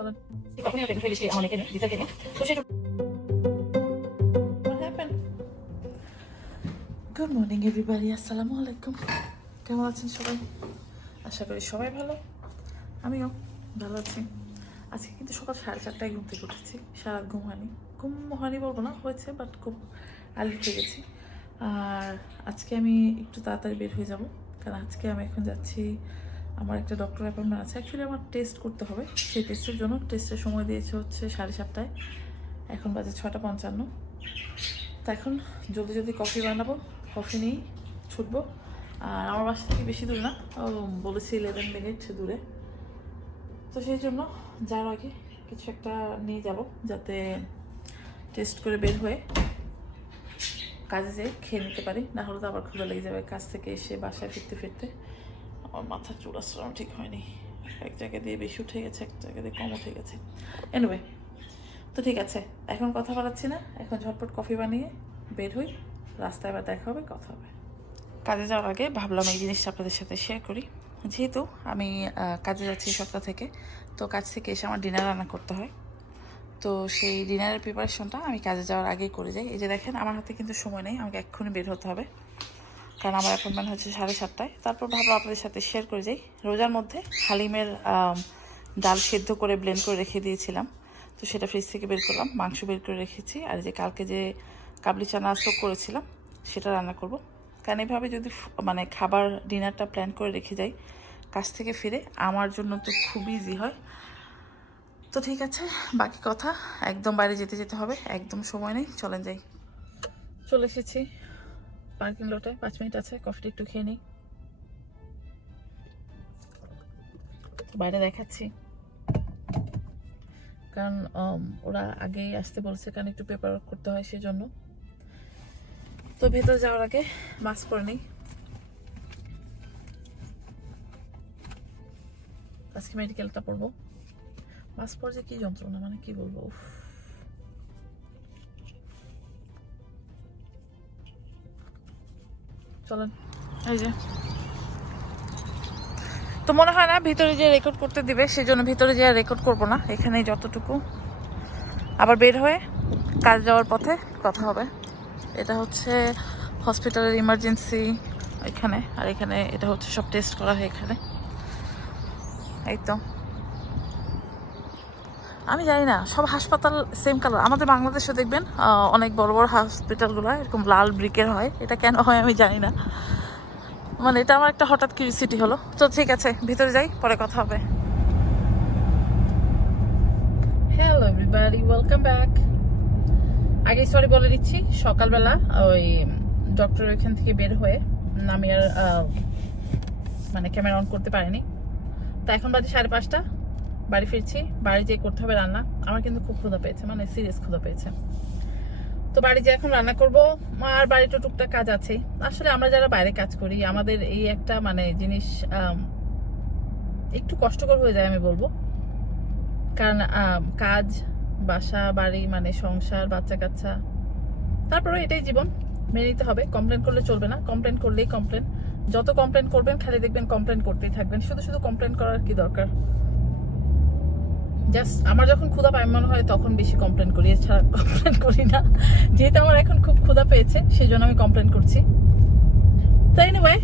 চলেন কখনই পেটে ফেলেছি অনেকে দিতে নিয়ে তো সেটা গুড মর্নিং এভরিবাডি, আসসালামু আলাইকুম। কেমন আছেন সবাই? আশা করি সবাই ভালো, আমিও ভালো আছি। আজকে কিন্তু সকাল 4:30টায় ঘুম থেকে উঠেছি, সারা ঘুম হয়নি বলবো না, হয়েছে বাট খুব আর্লি উঠে গেছি। আর আজকে আমি একটু তাড়াতাড়ি বের হয়ে যাব, কারণ আজকে আমি এখন যাচ্ছি, আমার একটা ডক্টর অ্যাপয়েন্টমেন্ট আছে। অ্যাকচুয়ালি আমার টেস্ট করতে হবে, সেই টেস্টের জন্য টেস্টের সময় দিয়েছে হচ্ছে 7:30টায়, এখন বাজে 6:55। তা এখন জলদি জলদি কফি বানাবো, কফি নিয়েই ছুটবো। আর আমার বাসা থেকে বেশি দূর না, বলেছি 11 মিনিট দূরে। তো সেই জন্য যাওয়ার আগে কিছু একটা নিয়ে যাব, যাতে টেস্ট করে বের হয়ে কাজে যেয়ে খেয়ে নিতে পারি, না হলে তো আবার ক্ষুধা লেগে যাবে কাজ থেকে এসে বাসায় ফিরতে ফিরতে। আমার মাথার চূড়াশ্রম ঠিক হয়নি, এক জায়গায় দিয়ে বেশি উঠে গেছে, এক জায়গায় দিয়ে কম উঠে গেছে। এনিওয়ে, তো ঠিক আছে, এখন কথা বলাচ্ছি না, এখন ঝটপট কফি বানিয়ে বের হই, রাস্তায় আবার দেখা হবে, কথা হবে। কাজে যাওয়ার আগে ভাবলাম এই জিনিসটা আপনাদের সাথে শেয়ার করি। যেহেতু আমি কাজে যাচ্ছি সপ্তাহ থেকে, তো কাজ থেকে এসে আমার ডিনার রান্না করতে হয়। তো সেই ডিনারের প্রিপারেশনটা আমি কাজে যাওয়ার আগেই করে যাই। এই যে দেখেন, আমার হাতে কিন্তু সময় নেই, আমাকে এক্ষুনি বের হতে হবে, কারণ আমার অ্যাপয়েন্টমেন্ট হচ্ছে 7:30টায়। তারপর ভাবলাম আপনাদের সাথে শেয়ার করে যাই। রোজার মধ্যে হালিমের ডাল সেদ্ধ করে ব্লেন্ড করে রেখে দিয়েছিলাম, তো সেটা ফ্রিজ থেকে বের করলাম, মাংস বের করে রেখেছি। আর যে কালকে যে কাবলি চানা স্টোক করেছিলাম সেটা রান্না করব। কারণ এভাবে যদি মানে খাবার ডিনারটা প্ল্যান করে রেখে যাই, কাজ থেকে ফিরে আমার জন্য তো খুব ইজি হয়। তো ঠিক আছে, বাকি কথা একদম বাইরে যেতে যেতে হবে, একদম সময় নেই, চলেন যাই। চলে এসেছি পার্কিং লটে, 5 মিনিট আছে, কফিটা একটু খেয়ে নিই। বাইরে দেখাচ্ছি, কারণ ওরা আগেই আসতে বলছে, কারণ একটু পেপার ওয়ার্ক করতে হয় সেজন্য। তো ভেতরে যাওয়ার আগে মাস্ক পরে নিই, আজকে মেডিকেলটা পরবো। মাস্ক পরে যে কি যন্ত্রণা, মানে কি বলবো। চলেন, এই যে, তো মনে হয় না ভিতরে যে রেকর্ড করতে দিবে, সেজন্য ভিতরে যে রেকর্ড করবো না, এখানেই যতটুকু। আবার বের হয়ে কাজ যাওয়ার পথে কথা হবে। এটা হচ্ছে হসপিটালের ইমার্জেন্সি এখানে, আর এখানে এটা হচ্ছে সব টেস্ট করা হয় এখানে। এই তো, আমি জানি না সব হাসপাতাল সেম কালার। আমাদের বাংলাদেশে দেখবেন অনেক বড় বড় হসপিটালগুলো এরকম লাল ব্রিকের হয়, এটা কেন হয় আমি জানি না, মানে এটা আমার একটা হঠাৎ কিউরিওসিটি হলো। তো ঠিক আছে, ভিতরে যাই, পরে কথা হবে। Hello everybody, welcome back. আগে সরি বলে দিচ্ছি, সকালবেলা ওই ডক্টর ওইখান থেকে বের হয়ে আমি আর মানে ক্যামেরা অন করতে পারিনি। তো এখন বাজে 5:30, বাড়ি ফিরছি, বাড়ি যেয়ে করতে হবে রান্না। আমার কিন্তু খুব ক্ষুধা পেয়েছে, মানে সিরিয়াস ক্ষুধা পেয়েছে। তো বাড়ি যেয়ে এখন রান্না করবো, আর বাড়িতে টুকটাক কাজ আছে। আসলে আমরা যারা বাইরে কাজ করি, আমাদের এই একটা মানে জিনিস একটু কষ্টকর হয়ে যায় আমি বলবো, কারণ কাজ, বাসা, বাড়ি, মানে সংসার, বাচ্চা কাচ্চা, তারপরে এটাই জীবন, মেনে নিতে হবে। কমপ্লেন করলে চলবে না, কমপ্লেন করলেই কমপ্লেন, যত কমপ্লেন করবেন খালি দেখবেন কমপ্লেন করতেই থাকবেন। শুধু শুধু কমপ্লেন করার কি দরকার। জাস্ট আমার যখন ক্ষুধা পায় মনে হয় তখন বেশি কমপ্লেন করি, এছাড়া কমপ্লেন করি না। যেহেতু আমার এখন খুব ক্ষুধা পেয়েছে সেই জন্য আমি কমপ্লেন করছি। তো এনিওয়ে,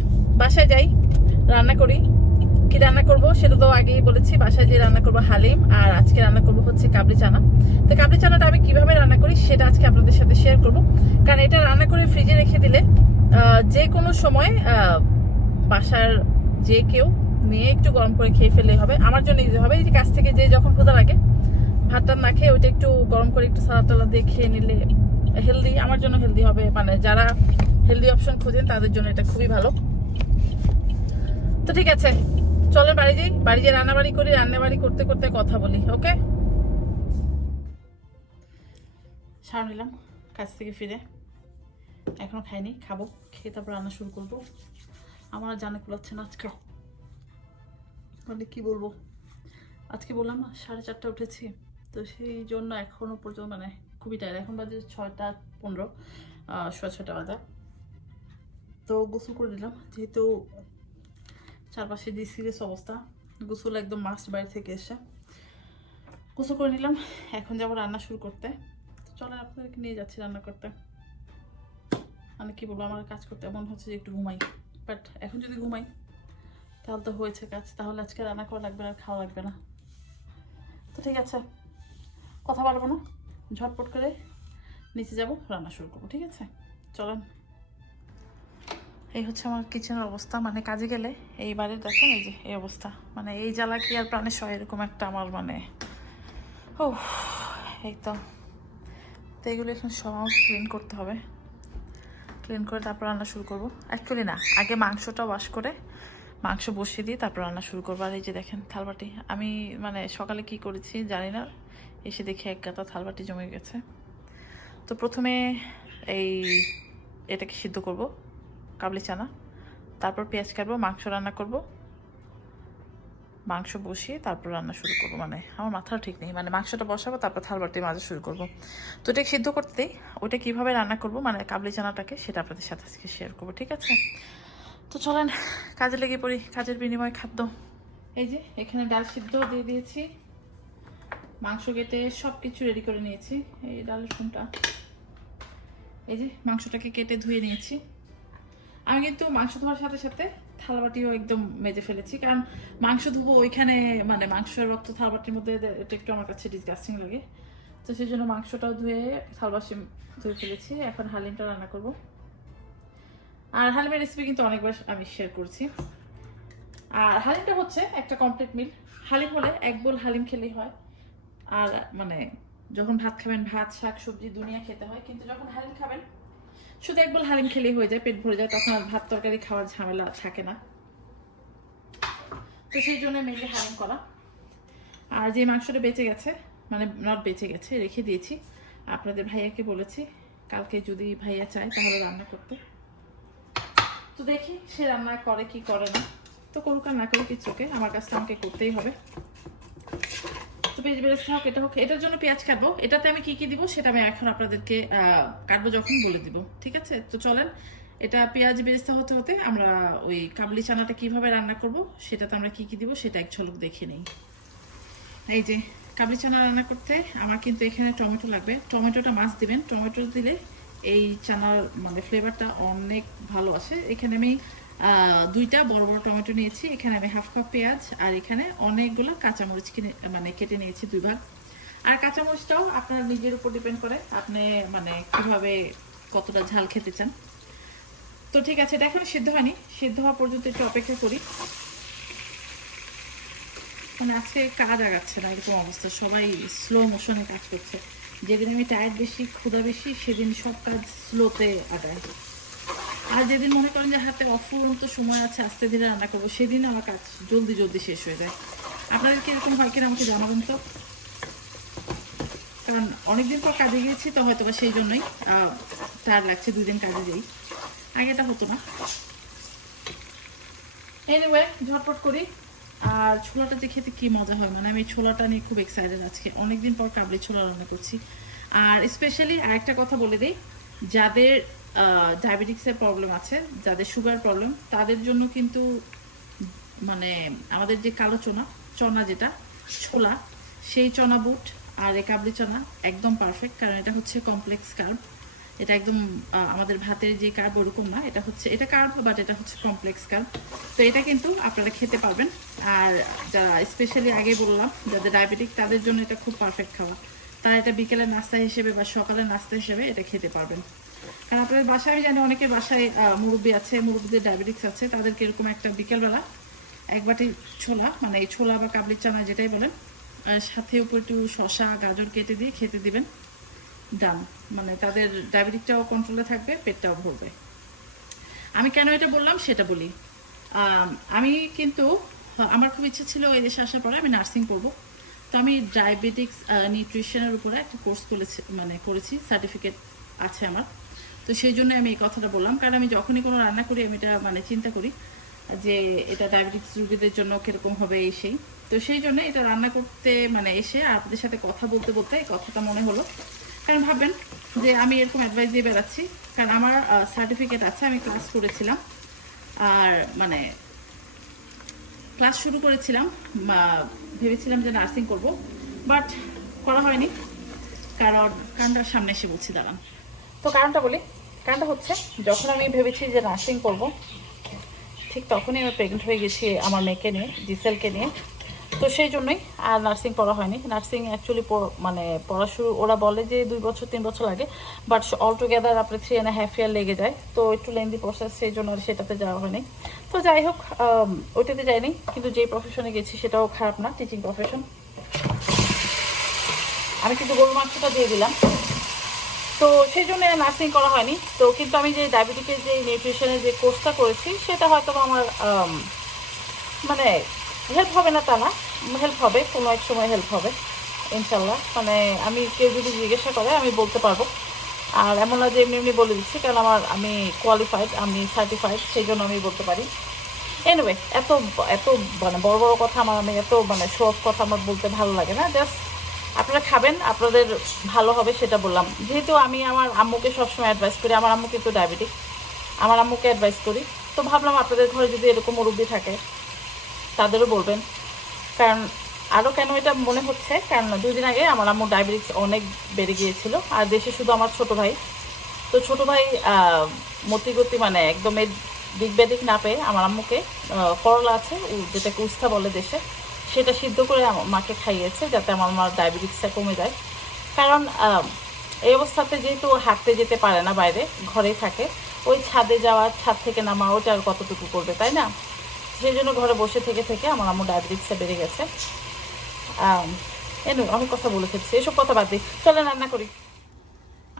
বাসায় যাই, রান্না করি। কি রান্না করব সেটা তো আগেই বলেছি, বাসায় যে রান্না করবো হালিম, আর আজকে রান্না করবো হচ্ছে কাবলি চানা। তো কাবলি চানাটা আমি কিভাবে রান্না করি সেটা আজকে আপনাদের সাথে শেয়ার করব, কারণ এটা রান্না করে ফ্রিজে রেখে দিলে যে কোনো সময় বাসার যে কেউ নিয়ে একটু গরম করে খেয়ে ফেললে হবে। আমার জন্য ইজি হবে, এই যে কাছ থেকে যে যখন ক্ষুধা লাগে ভাতটা না খেয়ে ওইটা একটু গরম করে একটু সালাদ টালাদ দিয়ে খেয়ে নিলে হেলদি, আমার জন্য হেলদি হবে। মানে যারা হেলদি অপশন খুঁজেন তাদের জন্য এটা খুবই ভালো। তো ঠিক আছে, চলে বাড়ি যাই, বাড়ি যেয়ে রান্নাবাড়ি করি, রান্নাবাড়ি করতে করতে কথা বলি। ওকে, সার নিলাম কাজ থেকে ফিরে, এখনো খাইনি, খাবো, খেয়ে তারপর রান্না শুরু করবো। আমার আর জানা কুলাচ্ছে না আজকে, মানে কি বলবো, আজকে বললাম না 4:30 উঠেছি, তো সেই জন্য এখনো পর্যন্ত মানে খুবই টায়ার। এখন বাজে 6:15, 6:30 বাজে। তো গোসল করে দিলাম, যেহেতু চারপাশে যে সিরিয়াস অবস্থা, গোসল একদম মাস্ট বাইরে থেকে এসে। গোসল করে নিলাম, এখন যাবো রান্না শুরু করতে। চলেন আপনাদেরকে নিয়ে যাচ্ছি রান্না করতে। মানে কি বলবো, আমার কাজ করতে এমন হচ্ছে যে একটু ঘুমাই, বাট এখন যদি ঘুমাই তাহলে তো হয়েছে কাজ, তাহলে আজকে রান্না করা লাগবে না, আর খাওয়া লাগবে না। তো ঠিক আছে, কথা বলবো না, ঝটপট করে নিচে যাব, রান্না শুরু করবো। ঠিক আছে, চলেন। এই হচ্ছে আমার কিচেনের অবস্থা, মানে কাজে গেলে এই বাড়ির দেখেন এই যে এই অবস্থা, মানে এই জ্বালা কি আর প্রাণের সহ এরকম একটা আমার মানে ও এই তো এগুলো এখন সব আমার ক্লিন করতে হবে। ক্লিন করে তারপর রান্না শুরু করবো। অ্যাকচুয়ালি না, আগে মাংসটা ওয়াশ করে মাংস বসিয়ে দিয়ে তারপর রান্না শুরু করবো। আর এই যে দেখেন থালবাটি, আমি মানে সকালে কি করেছি জানি না, এসে দেখি এক গাদা থালবাটি জমে গেছে। তো প্রথমে এই এটাকে সিদ্ধ করব, কাবলি চানা, তারপর পেঁয়াজ কাটবো, মাংস রান্না করব, মাংস বসিয়ে তারপর রান্না শুরু করব। মানে আমার মাথাও ঠিক নেই, মানে মাংসটা বসাবো তারপর থালবাটি মাজা শুরু করব। তো এটাকে সিদ্ধ করতেই ওইটা কীভাবে রান্না করব, মানে কাবলি চানাটাকে, সেটা আপনাদের সাথে আজকে শেয়ার করবো। ঠিক আছে, তো চলেন কাজে লেগে পড়ি, কাজের বিনিময় খাদ্য। এই যে এখানে ডাল সিদ্ধ দিয়ে দিয়েছি, মাংস কেটে সব কিছু রেডি করে নিয়েছি। এই ডালের শুনটা, এই যে মাংসটাকে কেটে ধুয়ে নিয়েছি। আমি কিন্তু মাংস ধোয়ার সাথে সাথে থালাবাটিও একদম মেজে ফেলেছি, কারণ মাংস ধুবো ওইখানে, মানে মাংসের রক্ত থালাবাটির মধ্যে, এটা একটু আমার কাছে ডিসগাস্টিং লাগে। তো সেই জন্য মাংসটাও ধুয়ে থালবাসি ধুয়ে ফেলেছি। এখন হালিমটা রান্না করব। আর হালিমের রেসিপি কিন্তু অনেকবার আমি শেয়ার করছি। আর হালিমটা হচ্ছে একটা কমপ্লিট মিল। হালিম হলে এক বোল হালিম খেলেই হয়। আর মানে যখন ভাত খাবেন, ভাত শাক সবজি দুনিয়া খেতে হয়, কিন্তু যখন হালিম খাবেন শুধু এক বোল হালিম খেলেই হয়ে যায়, পেট ভরে যায়, তখন আর ভাত তরকারি খাওয়ার ঝামেলা থাকে না। তো সেই জন্য মেনলি হালিম করা। আর যে মাংসটা বেঁচে গেছে, মানে নট বেঁচে গেছে, রেখে দিয়েছি, আপনাদের ভাইয়াকে বলেছি কালকে যদি ভাইয়া চায় তাহলে রান্না করতে। তো দেখি সে রান্না করে কি করে না, তো করুক আর না করুক কিছুকে, আমার কাজটা আমাকে করতেই হবে। তো পেঁয়াজ বেরেস্তা হোক, এটা হোক, এটার জন্য পেঁয়াজ কাটবো। এটাতে আমি কি কি দিব সেটা আমি এখন আপনাদেরকে কাটবো যখন বলে দিব। ঠিক আছে, তো চলেন এটা পেঁয়াজ বেরেস্তা হতে হতে আমরা ওই কাবলি চানাটা কিভাবে রান্না করব, সেটাতে আমরা কি কি দিব সেটা এক ঝলক দেখে নেই। এই যে কাবলি চানা রান্না করতে আমার কিন্তু এখানে টমেটো লাগবে, টমেটোটা মাছ দিবেন, টমেটো দিলে এই চানার মানে ফ্লেভারটা অনেক ভালো আসে। এখানে আমি দুইটা বড় বড় টমেটো নিয়েছি, এখানে আমি হাফ কাপ পেঁয়াজ, আর এখানে অনেকগুলো কাঁচামরিচ কিনে মানে কেটে নিয়েছি 2 ভাগ। আর কাঁচামরিচটাও আপনার নিজের উপর ডিপেন্ড করে, আপনি মানে কিভাবে কতটা ঝাল খেতে চান। তো ঠিক আছে, এটা এখন সিদ্ধ হয়নি, সিদ্ধ হওয়া পর্যন্ত একটু অপেক্ষা করি। মানে আজকে কাজ আগাচ্ছে না, এরকম অবস্থা, সবাই স্লো মোশনে কাজ করছে। যেদিন আমি টায়ার্ড বেশি, ক্ষুধা বেশি, সেদিন সব কাজ স্লোতে আগায়। আর যেদিন মনে করেন যে হাতে অফুরন্ত সময় আছে, আস্তে ধীরে রান্না করবো, সেদিন আমার কাজ জলদি জলদি শেষ হয়ে যায়। আপনাদের কিরকম হয় কিনা আমাকে জানাবেন তো, কারণ অনেকদিন পর কাজে গিয়েছি তো হয়তো বা সেই জন্যই টায়ার্ড লাগছে, 2 দিন কাজে যাই, আগে এটা হতো না। এনিওয়ে ঝটপট করি। আর ছোলাটা যে খেতে কি মজা হয়, মানে আমি ছোলাটা নিয়ে খুব এক্সাইটেড, আজকে অনেকদিন পর কাবলি ছোলা রান্না করছি। আর স্পেশালি আরেকটা কথা বলে দিই, যাদের ডায়াবেটিক্সের প্রবলেম আছে, যাদের সুগার প্রবলেম, তাদের জন্য কিন্তু মানে আমাদের যে কালো চনা যেটা ছোলা, সেই চনা বুট আর এই কাবলি চনা একদম পারফেক্ট, কারণ এটা হচ্ছে কমপ্লেক্স কার্ব। এটা একদম আমাদের ভাতের যে কার্ব ওরকম না, এটা হচ্ছে, এটা কার্ব বাট এটা হচ্ছে কমপ্লেক্স কার্ব। তো এটা কিন্তু আপনারা খেতে পারবেন। আর যারা স্পেশালি আগে বললাম যাদের ডায়াবেটিক, তাদের জন্য এটা খুব পারফেক্ট খাবার। তারা এটা বিকেলের নাস্তা হিসেবে বা সকালের নাস্তা হিসেবে এটা খেতে পারবেন। কারণ আপনাদের বাসায় আমি জানি অনেকের বাসায় মুরব্বী আছে, মুরব্বীদের ডায়াবেটিক্স আছে, তাদেরকে এরকম একটা বিকেলবেলা এক বাটি ছোলা, মানে এই ছোলা বা কাবলি চানা যেটাই বলেন, সাথে উপর একটু শসা গাজর কেটে দিয়ে খেতে দিবেন, ডান। মানে তাদের ডায়াবেটিকটাও কন্ট্রোলে থাকবে, পেটটাও ভরবে। আমি কেন এটা বললাম সেটা বলি। আমি কিন্তু আমার খুব ইচ্ছে ছিল এই দেশে আসার পরে আমি নার্সিং করব। তো আমি ডায়াবেটিক্স নিউট্রিশনের উপরে একটা কোর্স করেছি, সার্টিফিকেট আছে আমার। তো সেই জন্য আমি এই কথাটা বললাম, কারণ আমি যখনই কোনো রান্না করি আমি এটা মানে চিন্তা করি যে এটা ডায়াবেটিক্স রোগীদের জন্য কিরকম হবে এই সেই। তো সেই জন্য এটা রান্না করতে মানে এসে আপনাদের সাথে কথা বলতে বলতে এই কথাটা মনে হলো। কারণ ভাববেন যে আমি এরকম অ্যাডভাইস দিয়ে বেড়াচ্ছি, কারণ আমার সার্টিফিকেট আছে, আমি ক্লাস করেছিলাম, আর মানে ক্লাস শুরু করেছিলাম, ভেবেছিলাম যে নার্সিং করব। বাট করা হয়নি, কারণটার সামনে এসে বলছি দাঁড়ান। তো কারণটা বলি, কারণটা হচ্ছে যখন আমি ভেবেছি যে নার্সিং করবো, ঠিক তখনই আমি প্রেগনেন্ট হয়ে গেছি আমার মেয়েকে নিয়ে, জিসেলকে নিয়ে। তো সেই জন্যই আর নার্সিং পড়া হয়নি। নার্সিং অ্যাকচুয়ালি মানে পড়া শুরু ওরা বলে যে 2 বছর 3 বছর লাগে, বাট অল টুগেদার আপনার 3.5 ইয়ার লেগে যায়। তো একটু লেন্দি প্রসেস, সেই জন্য আর সেটাতে যাওয়া হয়নি। তো যাই হোক, ওইটাতে যাইনি, কিন্তু যেই প্রফেশনে গেছি সেটাও খারাপ না, টিচিং প্রফেশন। আমি কিন্তু গরুর মাংসটা দিয়ে দিলাম, তো সেই জন্য নার্সিং করা হয়নি। তো কিন্তু আমি যে ডায়াবেটিকের যে নিউট্রিশনের যে কোর্সটা করেছি সেটা হয়তো আমার মানে হেল্প হবে না তা না, হেল্প হবে, কোনো এক সময় হেল্প হবে ইনশাল্লাহ। মানে আমি কেউ যদি জিজ্ঞাসা করে আমি বলতে পারবো। আর এমন না যে এমনি এমনি বলে দিচ্ছি, কারণ আমি কোয়ালিফাইড, আমি সার্টিফাইড, সেই জন্য আমি বলতে পারি। এনিওয়ে, এত এত মানে বড় বড় কথা আমি এত মানে শো অফ কথা আমার বলতে ভালো লাগে না। জাস্ট আপনারা খাবেন, আপনাদের ভালো হবে সেটা বললাম। যেহেতু আমি আমার আম্মুকে সবসময় অ্যাডভাইস করি, আমার আম্মু কিন্তু ডায়াবেটিক, আমার আম্মুকে অ্যাডভাইস করি, তো ভাবলাম আপনাদের ঘরে যদি এরকম মুরব্বি থাকে তাদেরও বলবেন। কারণ আরও কেন এটা মনে হচ্ছে, কারণ 2 দিন আগে আমার আম্মুর ডায়াবেটিস অনেক বেড়ে গিয়েছিল, আর দেশে শুধু আমার ছোট ভাই। তো ছোট ভাই মতিগতি মানে একদম দিক বেদিক না পেয়ে আমার আম্মুকে করলা আছে যেটাকে উস্তা বলে দেশে, সেটা সিদ্ধ করে মাকে খাইয়েছে যাতে আমার ডায়াবেটিসটা কমে যায়। কারণ এই অবস্থাতে যেহেতু হাঁটতে যেতে পারে না, বাইরে ঘরেই থাকে, ওই ছাদে যাওয়া, ছাদ থেকে নামা, ওটা আর কতটুকু করবে, তাই না? সেই জন্য ঘরে বসে থেকে থেকে আমার আম্মু ডায়াবেটিসটা বেড়ে গেছে। অনেক কথা বলে ফেলছি, এসব কথা বাদ দিই, চলে রান্না করি।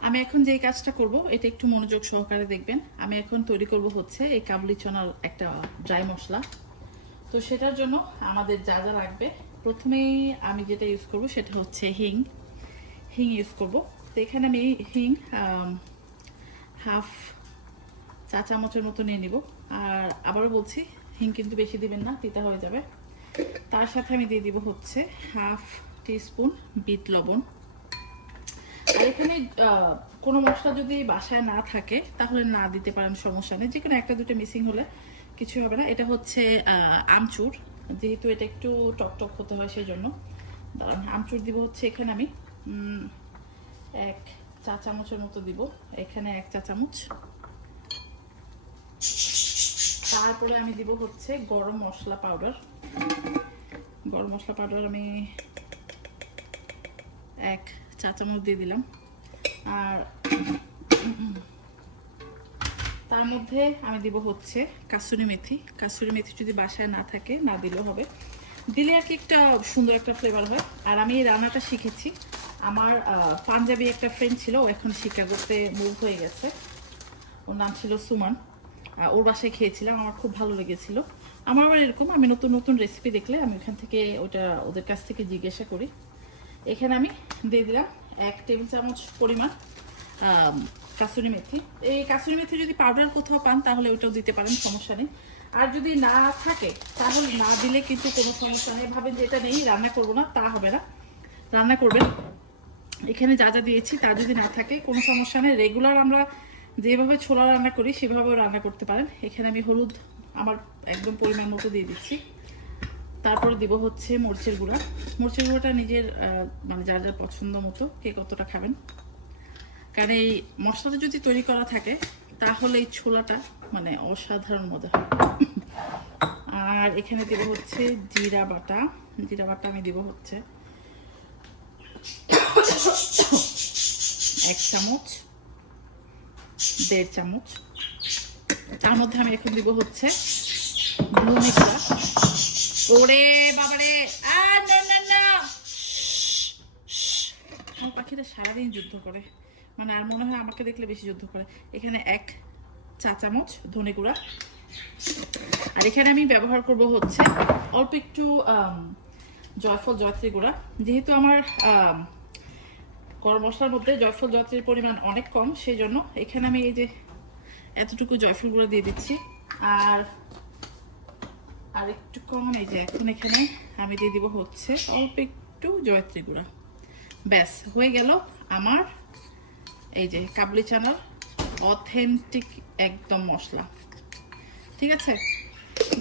আমি এখন যে কাজটা করব এটা একটু মনোযোগ সহকারে দেখবেন। আমি এখন তৈরি করব হচ্ছে এই কাবুলি চনার একটা ড্রাই মশলা। তো সেটার জন্য আমাদের যা যা লাগবে, প্রথমেই আমি যেটা ইউজ করব সেটা হচ্ছে হিং ইউজ করব। তো এখানে আমি হিং হাফ চা চামচের মতো নিয়ে নিব। আর আবারও বলছি, হিং কিন্তু বেশি দিবেন না, তিতা হয়ে যাবে। তার সাথে আমি দিয়ে দিব হচ্ছে হাফ টিস্পুন বিট লবণ। আর এখানে কোনো মশলা যদি বাসায় না থাকে তাহলে না দিতে পারেন, সমস্যা নেই, যে কোনো একটা দুটো মিসিং হলে কিছু হবে না। এটা হচ্ছে আমচুর, যেহেতু এটা একটু টকটক হতে হয় সেই জন্য। দাঁড়ান, আমচুর দিব হচ্ছে এখানে আমি 1 চা চামচের মতো দিব, এখানে 1 চা চামচ। তারপরে আমি দিব হচ্ছে গরম মশলা পাউডার। গরম মশলা পাউডার আমি 1 চা চামচ দিয়ে দিলাম। আর তার মধ্যে আমি দিব হচ্ছে কাসুরি মেথি। কাসুরি মেথি যদি বাসায় না থাকে না দিলেও হবে, দিলে আর কি একটা সুন্দর একটা ফ্লেভার হয়। আর আমি এই রান্নাটা শিখেছি, আমার পাঞ্জাবি একটা ফ্রেন্ড ছিল, ও এখন শিকাগোতে মুভ হয়ে গেছে, ওর নাম ছিল সুমান। ওর বাসায় খেয়েছিলাম, আমার খুব ভালো লেগেছিল। আমার আবার এরকম, আমি নতুন নতুন রেসিপি দেখলে আমি ওখান থেকে ওটা ওদের কাছ থেকে জিজ্ঞাসা করি। এখানে আমি দিয়ে দিলাম 1 টেবিল চামচ পরিমাণ কাসুরি মেথি। এই কাসুরি মেথি যদি পাউডার কোথাও পান তাহলে ওইটাও দিতে পারেন, সমস্যা নেই। আর যদি না থাকে তাহলে না দিলে কিন্তু কোনো সমস্যা নেই। ভাবেন যে এটা নেই, রান্না করবো না, তা হবে না, রান্না করবেন। এখানে যা যা দিয়েছি তা যদি না থাকে কোনো সমস্যা নেই, রেগুলার আমরা যেভাবে ছোলা রান্না করি সেভাবেও রান্না করতে পারেন। এখানে আমি হলুদ আমার একদম পরিমাণ মতো দিয়ে দিচ্ছি। তারপরে দিব হচ্ছে মরিচের গুঁড়া। মরিচের গুঁড়োটা নিজের মানে যার যার পছন্দ মতো কে কতটা খাবেন। কারণ এই মশলাটা যদি তৈরি করা থাকে তাহলে এই ছোলাটা মানে অসাধারণ মজা হয়। আর এখানে দিব হচ্ছে জিরা বাটা। জিরা বাটা আমি দিব হচ্ছে 1 চামচ, 1.5 চামচ। তার মধ্যে আমি এখন দিব হচ্ছে ধনে গুঁড়া। ওরে বাবারে, আমার পাখিটা সারাদিন যুদ্ধ করে, মানে আর মনে হয় আমাকে দেখলে বেশি যুদ্ধ করে। এখানে 1 চা চামচ ধনে গুঁড়া। আর এখানে আমি ব্যবহার করব হচ্ছে অল্প একটু জয়ফল জয়ত্রী গুঁড়া। যেহেতু আমার গরম মশলার মধ্যে জয়ফল জয়ত্রীর পরিমাণ অনেক কম, সেই জন্য এখানে আমি এই যে এতটুকু জয়ফল গুঁড়া দিয়ে দিচ্ছি। আর একটু কম এই যে এখন এখানে আমি দিয়ে দিব হচ্ছে অল্প একটু জয়ত্রী গুঁড়া। ব্যাস হয়ে গেল আমার এই যে কাবুলি চানার অথেন্টিক একদম মশলা। ঠিক আছে,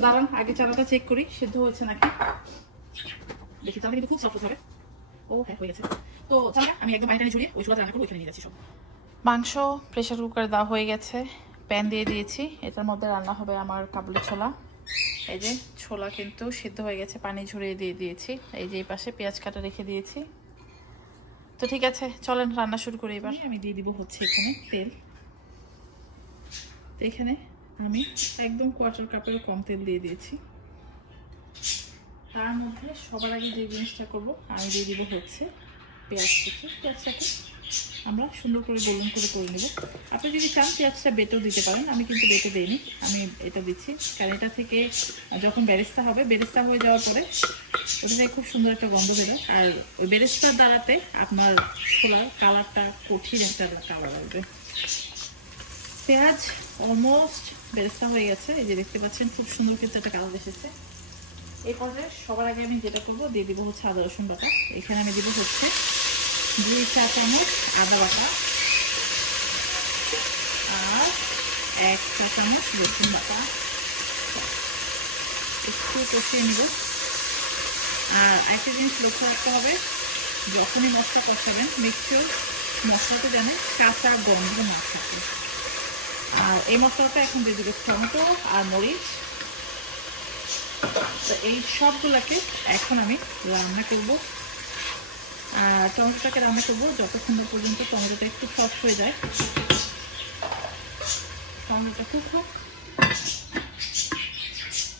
দাঁড়ান আগে চানাটা চেক করি সেদ্ধ হয়েছে নাকি। দেখি, চানাটা কিন্তু খুব সফট হবে, ও হ্যাঁ হয়ে গেছে। তো চলো আমি একদম পানিটা ঝরিয়ে ওই চুলাতে রান্না করবো, ওইখানে নিয়ে যাচ্ছি সব। মাংস প্রেশার কুকারে দেওয়া হয়ে গেছে, প্যান দিয়ে দিয়েছি, এটার মধ্যে রান্না হবে আমার কাবুলি ছোলা। এই যে ছোলা কিন্তু সিদ্ধ হয়ে গেছে, পানি ঝরিয়ে দিয়ে দিয়েছি। এই যে এই পাশে পেঁয়াজ কাটা রেখে দিয়েছি। তো ঠিক আছে, চলেন রান্না শুরু করি। এবার আমি দিয়ে দিব হচ্ছে এখানে তেল। তো এখানে আমি একদম কোয়ার্টার কাপের কম তেল দিয়ে দিয়েছি। তার মধ্যে সবার আগে যে জিনিসটা করবো, আমি দিয়ে দিব হচ্ছে পেঁয়াজ কুচি। পেঁয়াজটাকে আমরা সুন্দর করে গোল্ডেন করে নেব। আপনি যদি চান পেঁয়াজটা বেটেও দিতে পারেন, আমি কিন্তু বেটে দিইনি, আমি এটা দিচ্ছি কারণ এটা থেকে যখন বেরেস্তা হবে, বেরেস্তা হয়ে যাওয়ার পরে ওটা থেকে খুব সুন্দর একটা গন্ধ বেরোয়। আর ওই বেরেস্তার দ্বারাতে আপনার ছোলার কালারটা কঠিন একটা কালার আসবে। পেঁয়াজ অলমোস্ট বেরেস্তা হয়ে গেছে, এই যে দেখতে পাচ্ছেন খুব সুন্দর কিন্তু একটা কালার এসেছে। এই পর্যায়ে সবার আগে আমি যেটা করবো, দিয়ে দিব হচ্ছে আদা রসুন বাটা। এখানে আমি দিব হচ্ছে 2 চা চামচ আদা বাটা আর 1 চা চামচ রসুন বাটা। একটু কষিয়ে নিব। আর একটা জিনিস লক্ষ্য রাখতে হবে, যখনই মশলা কষাবেন মিক্সচার মশলাটা যেন কাঁচা গন্ধ না থাকে। আর এই মশলাটা এখন দিয়ে দিব টমেটো আর মরিচ। তো এই সবগুলোকে এখন আমি রান্না করব। আর টমেটোটাকে রান্না করবো যতক্ষণ না পর্যন্ত টমেটোটা একটু সফট হয়ে যায়। টমেটোটা খুব হোক,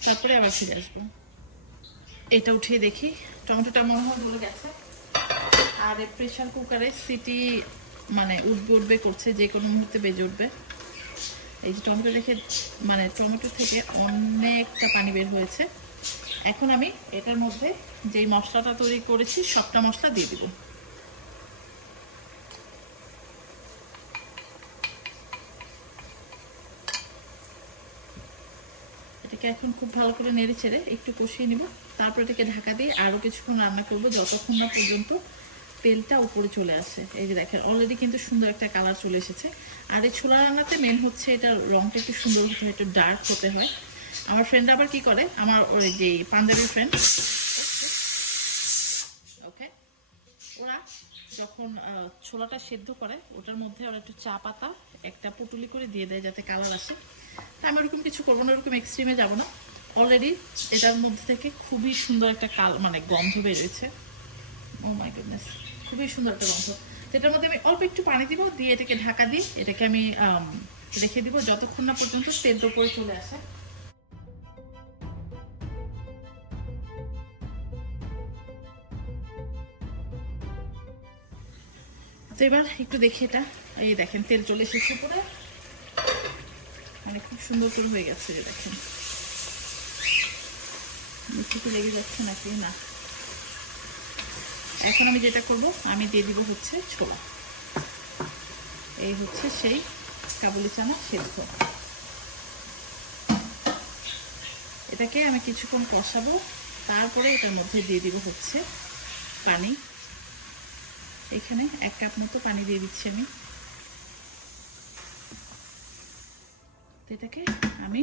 তারপরে আবার ফিরে আসবো। এটা উঠিয়ে দেখি টমেটোটা মনে হয় গলে গেছে। আর প্রেশার কুকারে সিটি মানে উঠবে করছে, যে কোনো মুহূর্তে বেজে উঠবে। এই যে টমেটো রেখে মানে টমেটো থেকে অনেকটা পানি বের হয়েছে। এখন আমি এটার মধ্যে যেই মশলাটা তৈরি করেছি সবটা মশলা দিয়ে দিব। এটাকে এখন খুব ভালো করে নেড়ে ছেড়ে একটু কষিয়ে নিব। তারপর এটাকে ঢাকা দিয়ে আরও কিছুক্ষণ রান্না করব, যতক্ষণ না পর্যন্ত তেলটা উপরে চলে আসে। এই যে দেখেন অলরেডি কিন্তু সুন্দর একটা কালার চলে এসেছে। আর এই ছোলা রান্নাতে মেন হচ্ছে এটা রংটা একটু সুন্দর হতে হয়, একটু ডার্ক হতে হয়। আমার ফ্রেন্ড আবার কি করে, আমার ওই যে পাঞ্জাবি ফ্রেন্ড, ওকে, ওরা যখন ছোলাটা সেদ্ধ করে ওটার মধ্যে ওরা একটু চা পাতা একটা পুটুলি করে দিয়ে দেয় যাতে কালার আসে। তা আমি ওরকম কিছু করবো না, ওরকম এক্সট্রিমে যাবো না। অলরেডি এটার মধ্যে থেকে খুবই সুন্দর একটা মানে গন্ধ বেরোয়েছে। ও মাই গুডনেস, খুবই সুন্দর একটা গন্ধ। এটার মধ্যে আমি অল্প একটু পানি দিব, দিয়ে এটাকে ঢাকা দিই, এটাকে আমি রেখে দিব যতক্ষণ না পর্যন্ত তেল উপরে চলে আসে। তো এবার একটু দেখি এটা, এই দেখেন তেল চলে এসেছে উপরে, মানে খুব সুন্দর করে হয়ে গেছে। যে দেখেন নিচে লেগে যাচ্ছে নাকি না। এখন আমি যেটা করব, আমি দিয়ে দিব হচ্ছে ছোলা। এই হচ্ছে সেই কাবুলি চানা সেদ্ধ। এটাকে আমি কিছুক্ষণ কষাবো, তারপরে এটার মধ্যে দিয়ে দিব হচ্ছে পানি। এখানে 1 কাপ মতো পানি দিয়ে দিচ্ছি আমি। এটাকে আমি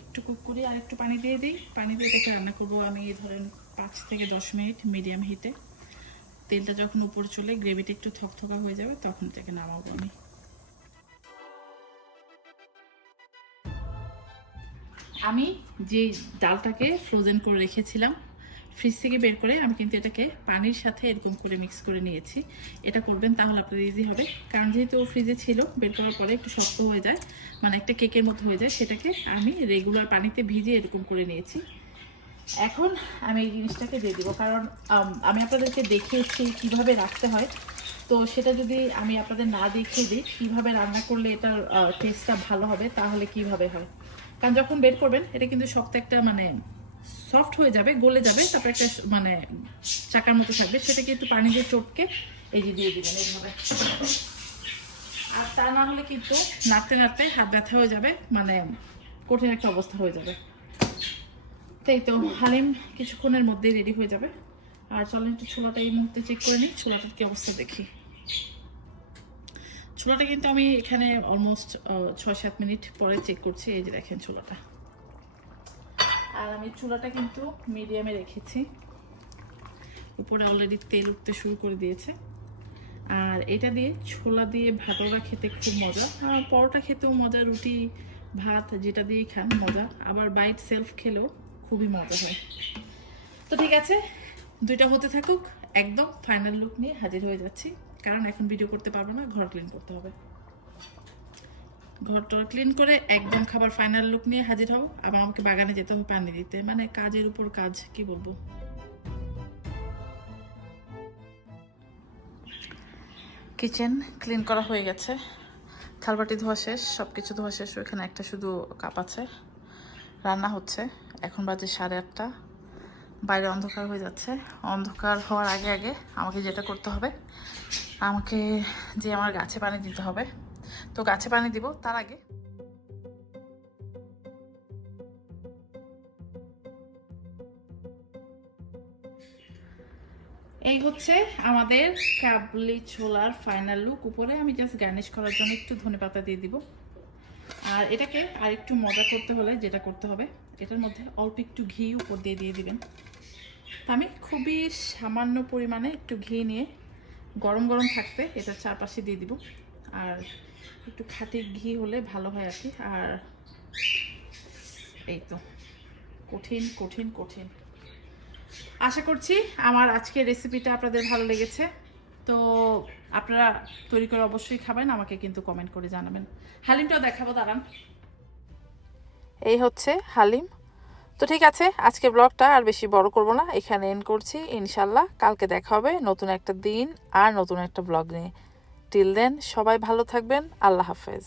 একটু কুক করে আর একটু পানি দিয়ে দিই। পানি দিয়ে এটাকে রান্না করবো আমি ধরেন 5 থেকে 10 মিনিট মিডিয়াম হিটে। তেলটা যখন উপরে চলে গ্রেভিটা একটু থকথকা হয়ে যাবে, তখন এটাকে নামাবো আমি। আমি যে ডালটাকে ফ্রোজেন করে রেখেছিলাম ফ্রিজ থেকে বের করে, আমি কিন্তু এটাকে পানির সাথে এরকম করে মিক্স করে নিয়েছি। এটা করবেন তাহলে আপনার ইজি হবে, কারণ যেহেতু ফ্রিজে ছিল, বের করার পরে একটু শক্ত হয়ে যায়, মানে একটা কেকের মতো হয়ে যায়। সেটাকে আমি রেগুলার পানিতে ভিজিয়ে এরকম করে নিয়েছি। এখন আমি এই জিনিসটাকে দিয়ে দিব, কারণ আমি আপনাদেরকে দেখিয়েছি কিভাবে রাখতে হয়। তো সেটা যদি আমি আপনাদের না দেখিয়ে দিই কিভাবে রান্না করলে এটার টেস্টটা ভালো হবে, তাহলে কিভাবে হয়। কারণ যখন বের করবেন এটা কিন্তু শক্ত একটা মানে সফট হয়ে যাবে, গলে যাবে, তারপর একটা মানে চাকার মতো থাকবে। সেটা কিন্তু পানি দিয়ে চটকে এই যে দিয়ে দিবেন এইভাবে। আর তা না হলে কিন্তু নাড়তে নাড়তে হাত ব্যথা হয়ে যাবে, মানে কঠিন একটা অবস্থা হয়ে যাবে। তাই তো হালিম কিছুক্ষণের মধ্যেই রেডি হয়ে যাবে। আর চলেন একটু ছোলাটা এই মুহূর্তে চেক করে নিই, ছোলাটার কি অবস্থা দেখি। ছোলাটা কিন্তু আমি এখানে অলমোস্ট 6-7 মিনিট পরে চেক করছি। এই যে দেখেন ছোলাটা। আর আমি চুলাটা কিন্তু মিডিয়ামে রেখেছি। উপরে অলরেডি তেল উঠতে শুরু করে দিয়েছে। আর এটা দিয়ে ছোলা দিয়ে ভাতটা খেতে খুব মজা, পরোটা খেতেও মজা, রুটি ভাত যেটা দিয়েই খান মজা, আবার বাইট সেলফ খেলেও খুবই মজা হয়। তো ঠিক আছে, দুইটা হতে থাকুক, একদম ফাইনাল লুক নিয়ে হাজির হয়ে যাচ্ছি, কারণ এখন ভিডিও করতে পারবো না, ঘর ক্লিন করতে হবে। ঘরটা ক্লিন করে একদম খাবার ফাইনাল লুক নিয়ে হাজির হব। আবার আমাকে বাগানে যেতে হবে পানি দিতে, মানে কাজের উপর কাজ, কি বলবো। কিচেন ক্লিন করা হয়ে গেছে, থালবাটি ধোয়া শেষ, সব কিছু ধোয়া শেষ। ওইখানে একটা শুধু কাপ আছে। রান্না হচ্ছে, এখন বাজে 8:30। বাইরে অন্ধকার হয়ে যাচ্ছে। অন্ধকার হওয়ার আগে আগে আমাকে যেটা করতে হবে, আমাকে যে আমার গাছে পানি দিতে হবে। তো গাছে পানি দিব, তার আগে এই হচ্ছে আমাদের কাবলি ছোলার ফাইনাল লুক। উপরে আমি জাস্ট গার্নিশ করার জন্য একটু ধনেপাতা দিয়ে দিব। আর এটাকে আর একটু মজা করতে হলে যেটা করতে হবে, এটার মধ্যে অল্প একটু ঘি উপর দিয়ে দিবেন। আমি খুবই সামান্য পরিমাণে একটু ঘি নিয়ে গরম গরম থাকতে এটা চারপাশে দিয়ে দিব। আর একটু খাঁটি ঘি হলে ভালো হয় আর কি। আর এই তো কঠিন কঠিন কঠিন। আশা করছি আমার আজকের রেসিপিটা আপনাদের ভালো লেগেছে। তো আপনারা তৈরি করে অবশ্যই খাবেন, আমাকে কিন্তু কমেন্ট করে জানাবেন। হালিমটাও দেখাবো, দাঁড়ান। এই হচ্ছে হালিম। তো ঠিক আছে, আজকে ব্লগটা আর বেশি বড় করব না, এখানে এন্ড করছি। ইনশাল্লাহ কালকে দেখা হবে নতুন একটা দিন আর নতুন একটা ব্লগ নিয়ে। টিল দেন সবাই ভালো থাকবেন। আল্লাহ হাফেজ।